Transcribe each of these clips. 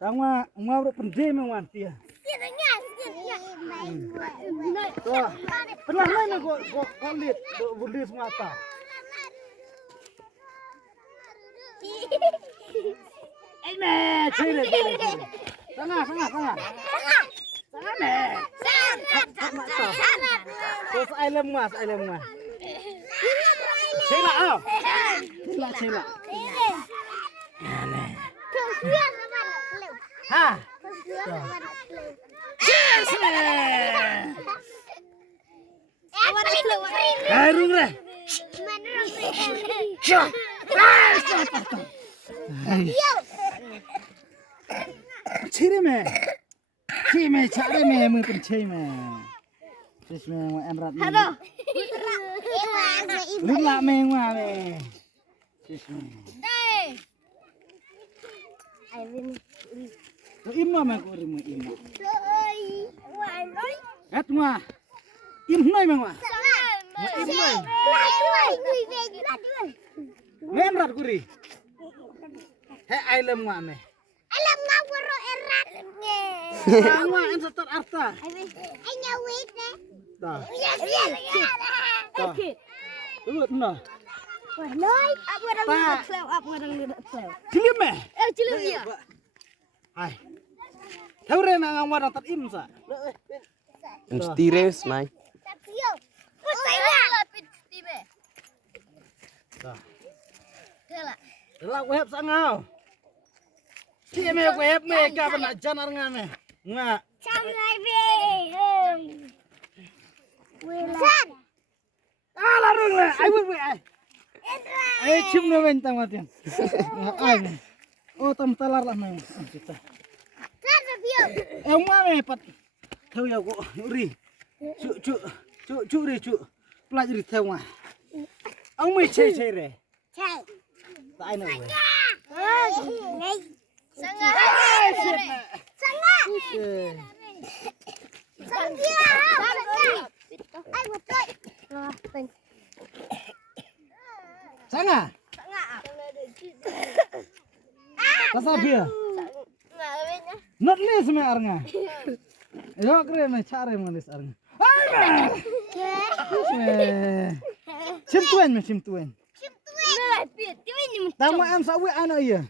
Tama, mau pendem yang dia. Tuh, pernah mana kau lihat budi semata. Ciri. Sana. Terus ailem mas. Cila. Ha. Harung re. Ciri cari mungkin ciri Bismillah enrat. Lula mengwa Bismillah. Imma mengkurimu imma. Etma. Imnoi mengwa. Imnoi. Menrat kuri. He ailem wa me. Alam nga waro erat. Angwa en setor arta. Ay nyawit eh. Dah. Yes. Dah. Urut no. Wah, loy. Aku orang lihat sel, Cilim me. cilim ya. Hai. Tahu re nang ngwa tat im sa. Mesti mai. Yo. Saya lapit tibe. Dah. Kela. Lah web sa ngau. Si me web me ka bana janar ngame. Nga. Sangai be. San. Ala rung le. Ai we. Ai chim no men tang matian. Ai. Oh tam talar lah me. Kita. San review. Emma me pat. Tahu ya ko uri. Cu ri cu. Pelajari tahu mah. Ông mày chơi re. Chai. Tại nào vậy? Ngay. Sangai. Ai một cây. Sanga. Pasal dia. Not less me arnga. Yo kre me chare manis arnga. Chim tuen. Tamu am sawi ana iya.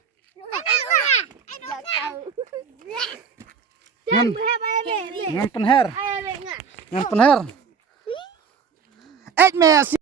Ngan penher.